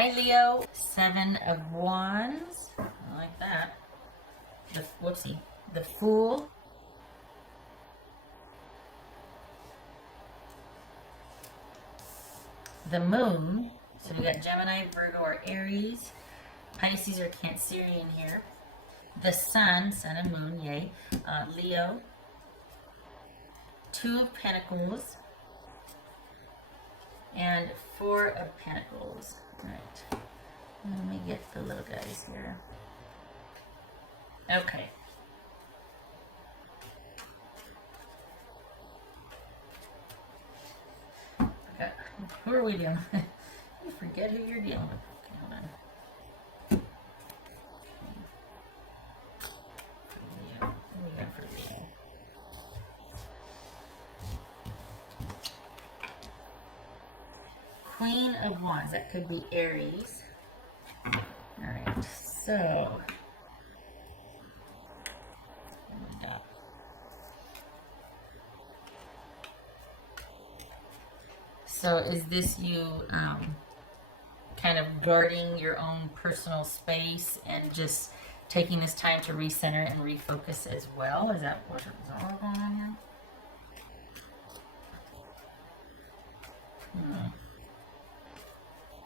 Hi, Leo. 7 of Wands. I like that. Whoopsie. The Fool. The Moon. So we got Gemini, Virgo, or Aries. Pisces or Cancerian here. The Sun, Sun and Moon, yay. Leo. 2 of Pentacles. And 4 of Pentacles. Alright. Let me get the little guys here. Okay. Okay. Who are we dealing with? You forget who you're dealing with. Okay, hold on. What do we got for Leo? Queen of Wands. That could be Aries. Alright, so is this you kind of guarding your own personal space and just taking this time to recenter and refocus as well? Is that what's all going on here?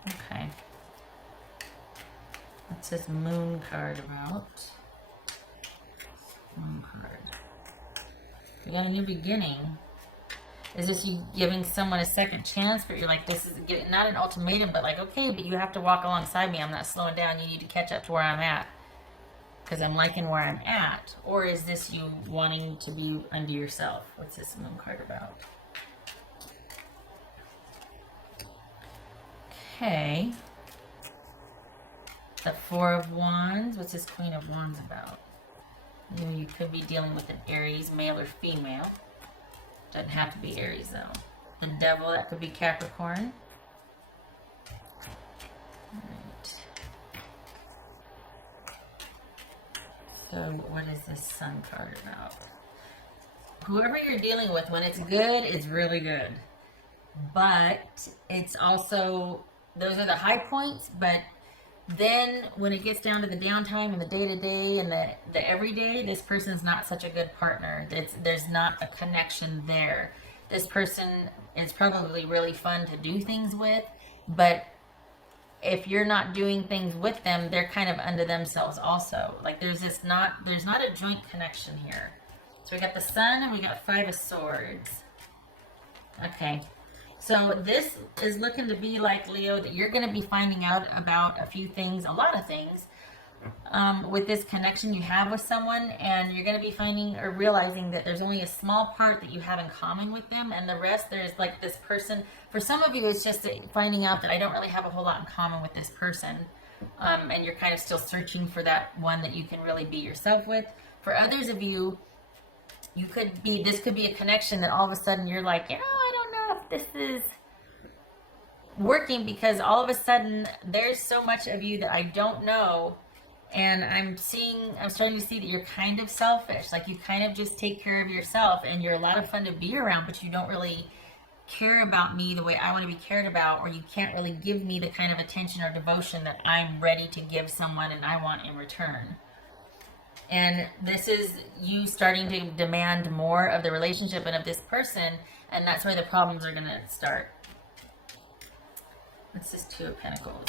Okay. What's this Moon card about? Moon card. We got a new beginning. Is this you giving someone a second chance? But you're like, this is not an ultimatum, but like, okay, but you have to walk alongside me. I'm not slowing down. You need to catch up to where I'm at because I'm liking where I'm at. Or is this you wanting to be under yourself? What's this Moon card about? Okay. The 4 of Wands. What's this Queen of Wands about? You could be dealing with an Aries, male or female. Doesn't have to be Aries though. The Devil, that could be Capricorn. Alright. So what is this Sun card about? Whoever you're dealing with, when it's good, it's really good. But it's also, those are the high points, but then when it gets down to the downtime and the day-to-day and the everyday, this person's not such a good partner. There's not a connection there. This person is probably really fun to do things with, but if you're not doing things with them, they're kind of under themselves also. Like there's not a joint connection here. So we got the Sun and we got 5 of Swords. Okay. So this is looking to be like, Leo, that you're going to be finding out about a few things, a lot of things, with this connection you have with someone, and you're going to be finding or realizing that there's only a small part that you have in common with them, and the rest, there's like this person. For some of you, it's just finding out that I don't really have a whole lot in common with this person, and you're kind of still searching for that one that you can really be yourself with. For others of you, this could be a connection that all of a sudden you're like, you know, I don't know if this is working, because all of a sudden there's so much of you that I don't know, and I'm starting to see that you're kind of selfish. Like you kind of just take care of yourself, and you're a lot of fun to be around, but you don't really care about me the way I want to be cared about, or you can't really give me the kind of attention or devotion that I'm ready to give someone and I want in return. And this is you starting to demand more of the relationship and of this person, and that's where the problems are going to start. What's this 2 of Pentacles?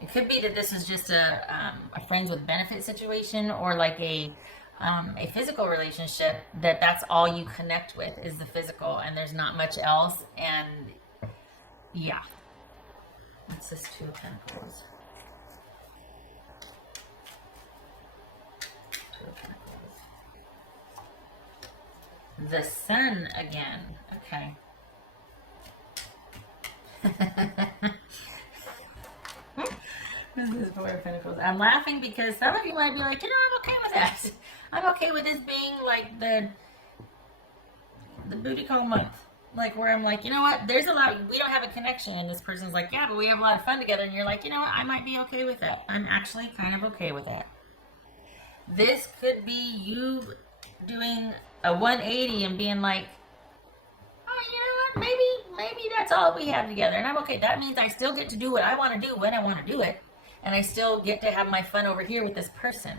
It could be that this is just a friends with benefit situation, or like a physical relationship, that's all you connect with is the physical, and there's not much else. And yeah. What's this 2 of Pentacles? The Sun again. Okay. This is 4 of Pentacles. I'm laughing because some of you might be like, you know, I'm okay with that. I'm okay with this being like the booty call month. Like where I'm like, you know what? There's a lot. We don't have a connection, and this person's like, yeah, but we have a lot of fun together. And you're like, you know what? I might be okay with that. I'm actually kind of okay with that. This could be you doing a 180 and being like, oh, you know what, maybe that's all we have together, and I'm okay. That means I still get to do what I want to do when I want to do it, and I still get to have my fun over here with this person.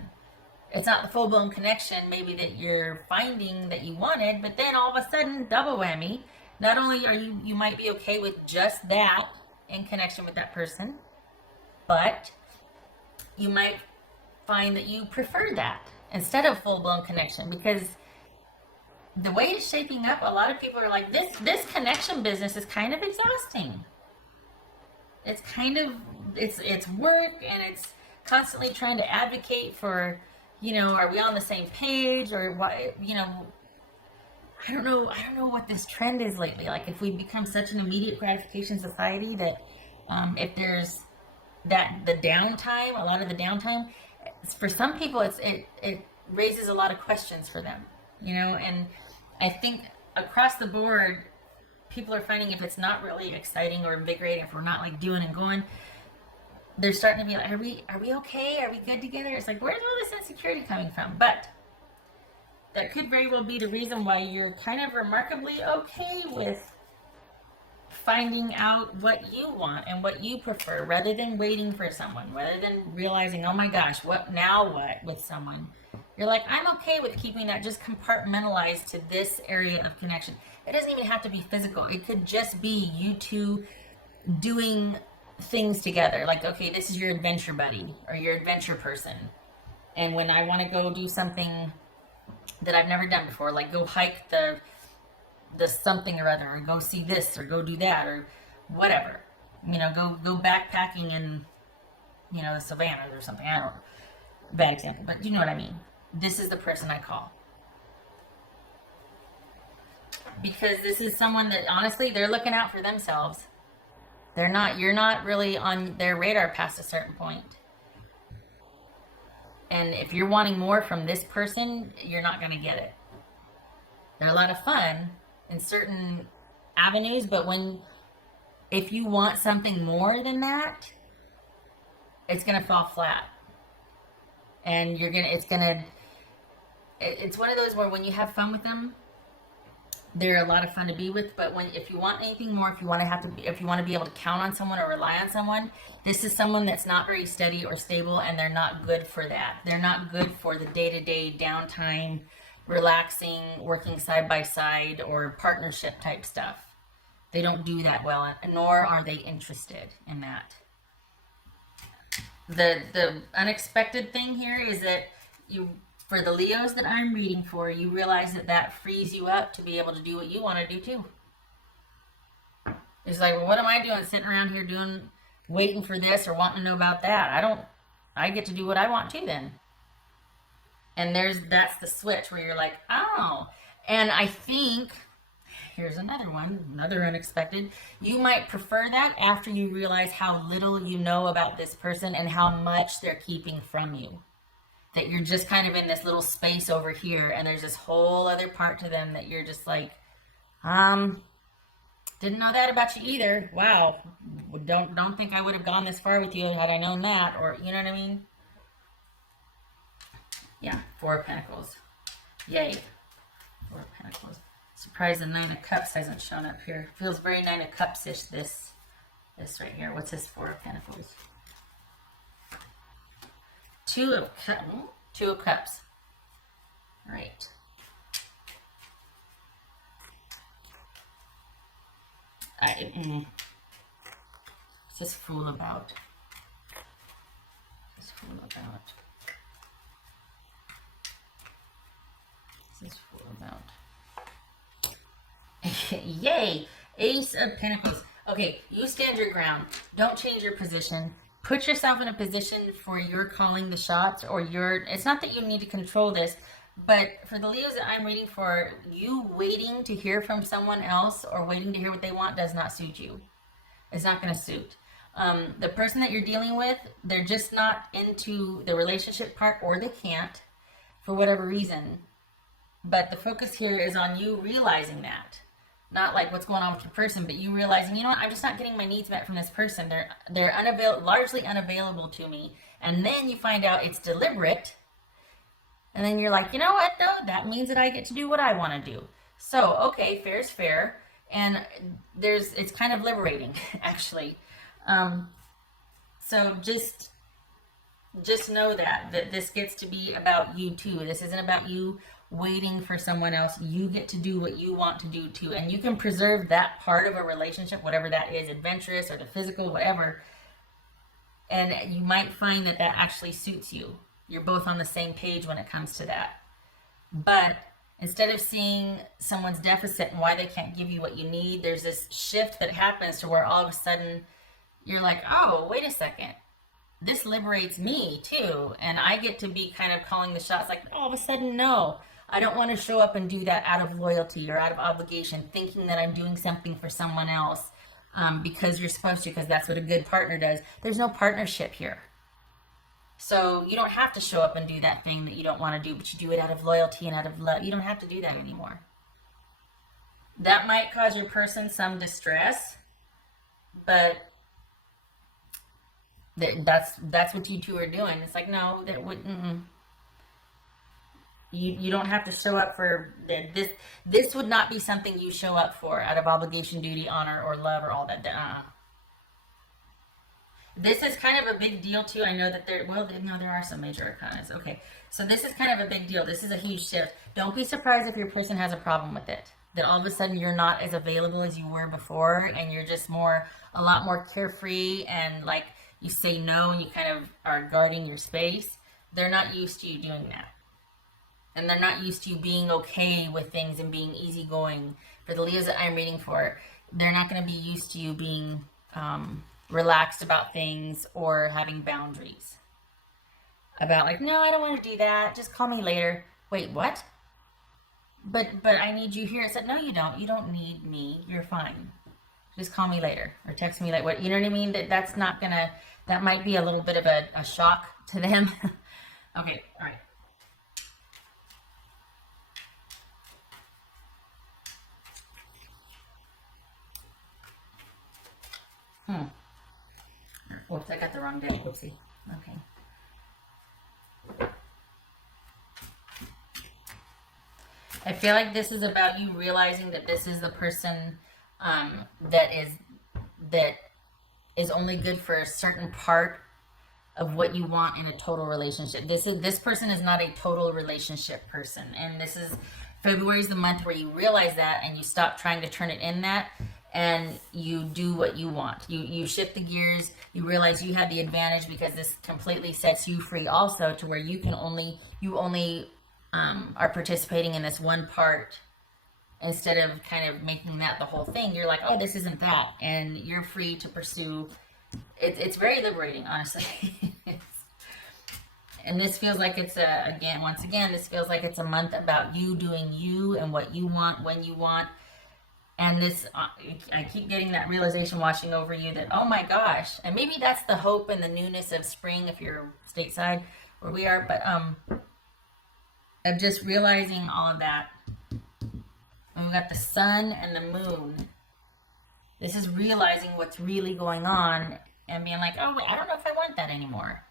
It's not the full-blown connection maybe that you're finding that you wanted, but then all of a sudden, double whammy. Not only are you might be okay with just that in connection with that person, but you might find that you prefer that instead of full-blown connection, because the way it's shaping up, a lot of people are like, this connection business is kind of exhausting. It's kind of, it's work, and it's constantly trying to advocate for, are we on the same page, or what, I don't know what this trend is lately. Like, if we become such an immediate gratification society that if there's the downtime, a lot of the downtime, for some people it raises a lot of questions for them, and I think across the board, people are finding if it's not really exciting or invigorating, if we're not like doing and going, they're starting to be like, are we okay? Are we good together? It's like, where's all this insecurity coming from? But that could very well be the reason why you're kind of remarkably okay with finding out what you want and what you prefer, rather than waiting for someone, rather than realizing, oh my gosh, what with someone. You're like, I'm okay with keeping that just compartmentalized to this area of connection. It doesn't even have to be physical. It could just be you two doing things together. Like, okay, this is your adventure buddy or your adventure person. And when I want to go do something that I've never done before, like go hike the something or other, or go see this, or go do that, or whatever, go backpacking in, the savannas or something. I don't know. Bad example, but you know what I mean. This is the person I call. Because this is someone that, honestly, they're looking out for themselves. You're not really on their radar past a certain point. And if you're wanting more from this person, you're not going to get it. They're a lot of fun in certain avenues, but if you want something more than that, it's going to fall flat. And it's one of those where when you have fun with them, they're a lot of fun to be with. But if you want anything more, if you want to be able to count on someone or rely on someone, this is someone that's not very steady or stable, and they're not good for that. They're not good for the day-to-day downtime, relaxing, working side by side, or partnership type stuff. They don't do that well, nor are they interested in that. The unexpected thing here is that for the Leos that I'm reading for, you realize that frees you up to be able to do what you want to do too. It's like, well, what am I doing sitting around here waiting for this or wanting to know about that? I get to do what I want to then. And that's the switch where you're like, oh. And I think, here's another one, another unexpected. You might prefer that after you realize how little you know about this person and how much they're keeping from you. That you're just kind of in this little space over here, and there's this whole other part to them that you're just like, didn't know that about you either. Wow. Don't think I would have gone this far with you had I known that, or you know what I mean? Yeah, Four of Pentacles. Yay. Four of Pentacles. Surprised the Nine of Cups hasn't shown up here. Feels very Nine of Cups-ish, this right here. What's this Four of Pentacles? Two of Cups. Right. What's this Fool about? What's this Fool about? What's this Fool about? Yay! Ace of Pentacles. Okay, you stand your ground. Don't change your position. Put yourself in a position for you're calling the shots, or it's not that you need to control this, but for the Leos that I'm reading for, you waiting to hear from someone else or waiting to hear what they want does not suit you. It's not going to suit. The person that you're dealing with, they're just not into the relationship part, or they can't for whatever reason. But the focus here is on you realizing that. Not like what's going on with your person, but you realizing, you know what, I'm just not getting my needs met from this person. They're largely unavailable to me. And then you find out it's deliberate. And then you're like, you know what, though? That means that I get to do what I want to do. So, okay, fair is fair. And it's kind of liberating, actually. Um, so just know that this gets to be about you too. This isn't about you waiting for someone else. You get to do what you want to do too, and you can preserve that part of a relationship, whatever that is, adventurous or the physical, whatever. And you might find that actually suits you. You're both on the same page when it comes to that. But instead of seeing someone's deficit and why they can't give you what you need, there's this shift that happens to where all of a sudden you're like, oh, wait a second. This liberates me too. And I get to be kind of calling the shots. Like, all of a sudden, no, I don't want to show up and do that out of loyalty or out of obligation, thinking that I'm doing something for someone else because you're supposed to, because that's what a good partner does. There's no partnership here. So you don't have to show up and do that thing that you don't want to do, but you do it out of loyalty and out of love. You don't have to do that anymore. That might cause your person some distress, but that's what you two are doing. It's like, no, that would you don't have to show up for this. This would not be something you show up for out of obligation, duty, honor, or love, or all that. This is kind of a big deal too. I know that there are some major arcanas. Okay, so this is kind of a big deal. This is a huge shift. Don't be surprised if your person has a problem with it. That all of a sudden you're not as available as you were before, and you're just a lot more carefree, and like you say no, and you kind of are guarding your space. They're not used to you doing that. And they're not used to you being okay with things and being easygoing. For the Leos that I'm reading for, they're not going to be used to you being relaxed about things or having boundaries. About like, no, I don't want to do that. Just call me later. Wait, what? But I need you here. I said, no, you don't. You don't need me. You're fine. Just call me later or text me later. What, you know what I mean? That's not gonna. That might be a little bit of a shock to them. Okay, all right. Whoops, I got the wrong day. Whoopsie. Okay. I feel like this is about you realizing that this is the person that is only good for a certain part of what you want in a total relationship. This person is not a total relationship person, and February is the month where you realize that and you stop trying to turn it in that, and you do what you want. You shift the gears. You realize you have the advantage because this completely sets you free also, to where you only are participating in this one part instead of kind of making that the whole thing. You're like, oh, this isn't that, and you're free to pursue. It's very liberating, honestly. And this feels like it's this feels like it's a month about you doing you and what you want when you want. And this, I keep getting that realization washing over you that, oh my gosh, and maybe that's the hope and the newness of spring if you're stateside where we are, but of just realizing all of that. And we got the sun and the moon. This is realizing what's really going on and being like, oh, wait, I don't know if I want that anymore.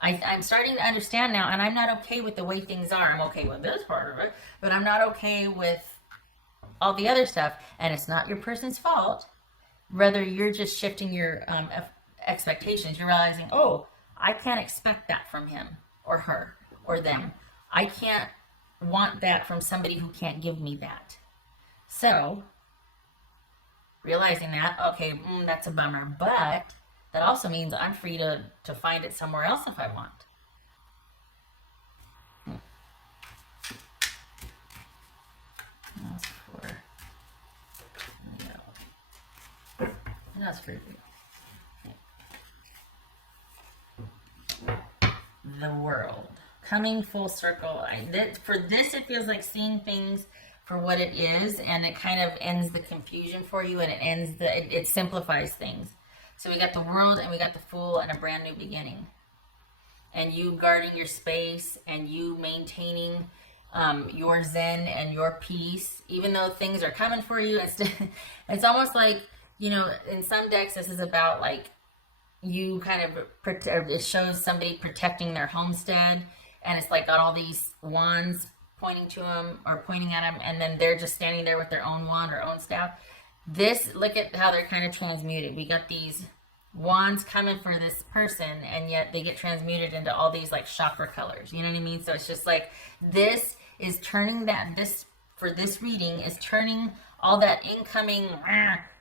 I'm starting to understand now, and I'm not okay with the way things are. I'm okay with this part of it, but I'm not okay with all the other stuff, and it's not your person's fault. Rather, you're just shifting your expectations. You're realizing, oh, I can't expect that from him or her or them. I can't want that from somebody who can't give me that. So, realizing that, okay, that's a bummer, but that also means I'm free to find it somewhere else if I want. That's for Leo. That's for you. The world. Coming full circle. For this, it feels like seeing things for what it is, and it kind of ends the confusion for you, and it simplifies things. So we got the world, and we got the Fool, and a brand new beginning. And you guarding your space, and you maintaining your zen and your peace, even though things are coming for you. It's almost like, in some decks, this is about like you kind of it shows somebody protecting their homestead, and it's like got all these wands pointing to them or pointing at them, and then they're just standing there with their own wand or own staff. This, look at how they're kind of transmuted. We got these wands coming for this person, and yet they get transmuted into all these like chakra colors. You know what I mean? So it's just like, this is turning that, this, for this reading, is turning all that incoming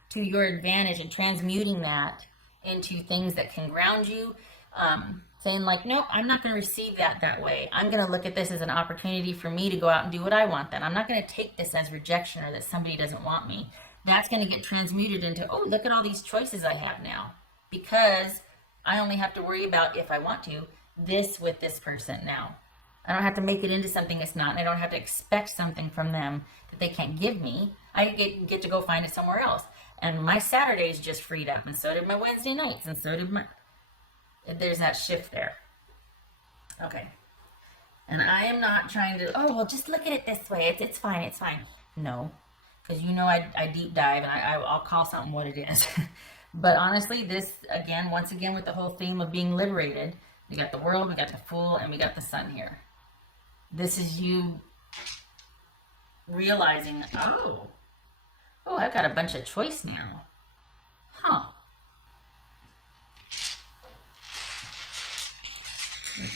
to your advantage and transmuting that into things that can ground you. Saying like, nope, I'm not going to receive that way. I'm going to look at this as an opportunity for me to go out and do what I want. Then I'm not going to take this as rejection or that somebody doesn't want me. That's going to get transmuted into, oh, look at all these choices I have now, because I only have to worry about, if I want to, this with this person now. I don't have to make it into something it's not, and I don't have to expect something from them that they can't give me. I get to go find it somewhere else. And my Saturdays just freed up, and so did my Wednesday nights, and so did my... There's that shift there. Okay. And I am not trying to, oh, well, just look at it this way. It's fine, it's fine. No. Because you know I deep dive, and I'll call something what it is. But honestly, this, again, once again, with the whole theme of being liberated, we got the World, we got the Fool, and we got the Sun here. This is you realizing, oh, I've got a bunch of choice now. Huh.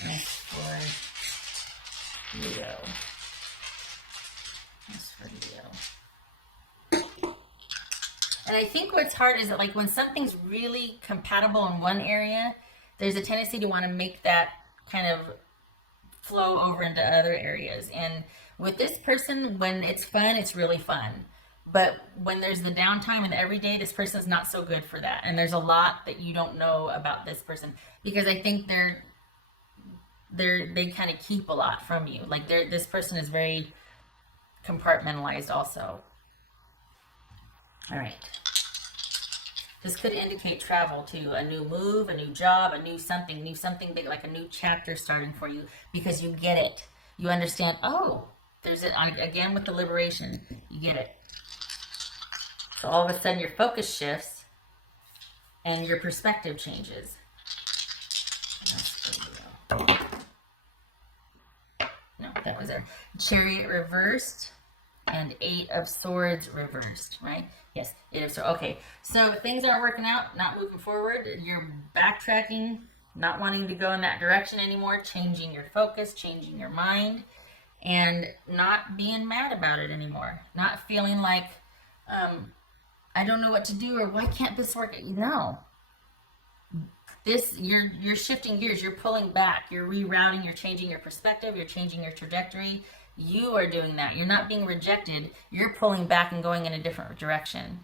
That's for Leo. That's for Leo. And I think what's hard is that, like, when something's really compatible in one area, there's a tendency to want to make that kind of flow over into other areas. And with this person, when it's fun, it's really fun. But when there's the downtime and the everyday, this person's not so good for that. And there's a lot that you don't know about this person, because I think they kind of keep a lot from you. Like, this person is very compartmentalized also. All right. This could indicate travel too, a new move, a new job, a new something big, like a new chapter starting for you, because you get it. You understand, oh, there's it, again with the liberation, you get it. So all of a sudden your focus shifts and your perspective changes. No, that was there. Chariot reversed and 8 of Swords reversed, right? Yes, 8 of Swords. Okay, so things aren't working out, not moving forward. You're backtracking, not wanting to go in that direction anymore, changing your focus, changing your mind, and not being mad about it anymore. Not feeling like, I don't know what to do, or why can't this work? No. This, you're shifting gears, you're pulling back, you're rerouting, you're changing your perspective, you're changing your trajectory. You are doing that. You're not being rejected. You're pulling back and going in a different direction.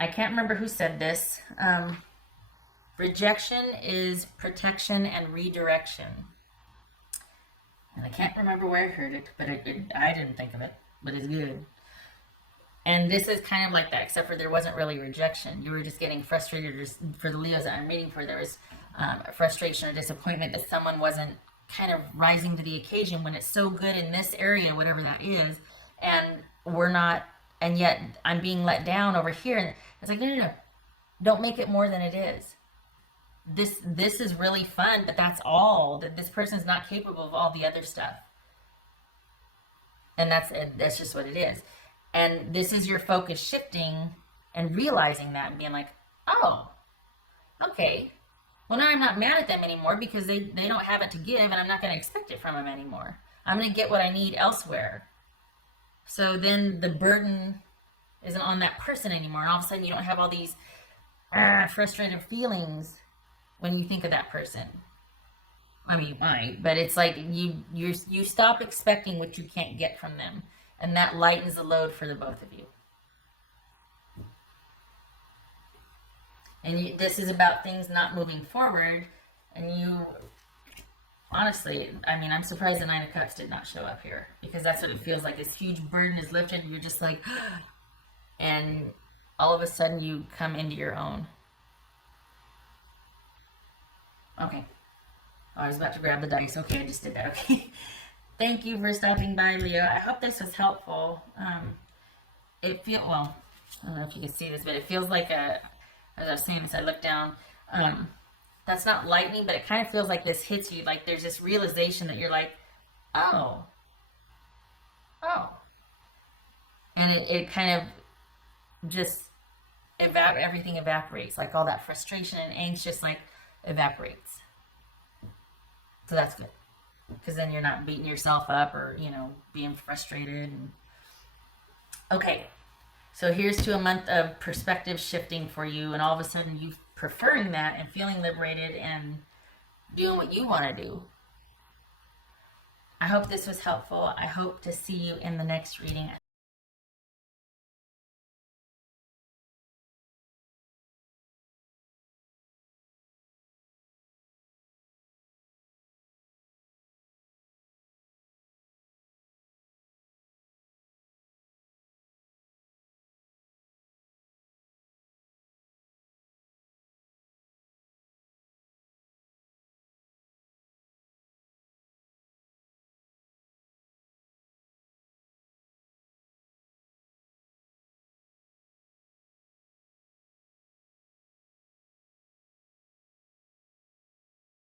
I can't remember who said this. Rejection is protection and redirection. And I can't remember where I heard it, but I didn't think of it, but it's good. And this is kind of like that, except for there wasn't really rejection. You were just getting frustrated. For the Leos that I'm reading for, there was frustration or disappointment that someone wasn't kind of rising to the occasion when it's so good in this area, whatever that is, and we're not, and yet I'm being let down over here. And it's like, no, don't make it more than it is. This is really fun, but that's all. That this person's not capable of all the other stuff, and that's just what it is. And this is your focus shifting and realizing that and being like, oh, okay. Well, now I'm not mad at them anymore because they don't have it to give, and I'm not going to expect it from them anymore. I'm going to get what I need elsewhere. So then the burden isn't on that person anymore, and all of a sudden you don't have all these frustrated feelings when you think of that person. I mean, you might, but it's like you stop expecting what you can't get from them, and that lightens the load for the both of you. And this is about things not moving forward, and you, honestly, I mean, I'm surprised the 9 of Cups did not show up here, because that's what it feels like. This huge burden is lifted, and you're just like, and all of a sudden you come into your own. Okay. Oh, I was about to grab the dice. Okay, I just did that. Okay. Thank you for stopping by, Leo. I hope this was helpful. Well, I don't know if you can see this, but it feels like as I was saying this, I looked down. That's not lightning, but it kind of feels like this hits you. Like there's this realization that you're like, oh, Oh. And it kind of just everything evaporates. Like all that frustration and angst just like evaporates. So that's good. Because then you're not beating yourself up or, being frustrated. Okay. So here's to a month of perspective shifting for you, and all of a sudden you preferring that and feeling liberated and doing what you want to do. I hope this was helpful. I hope to see you in the next reading.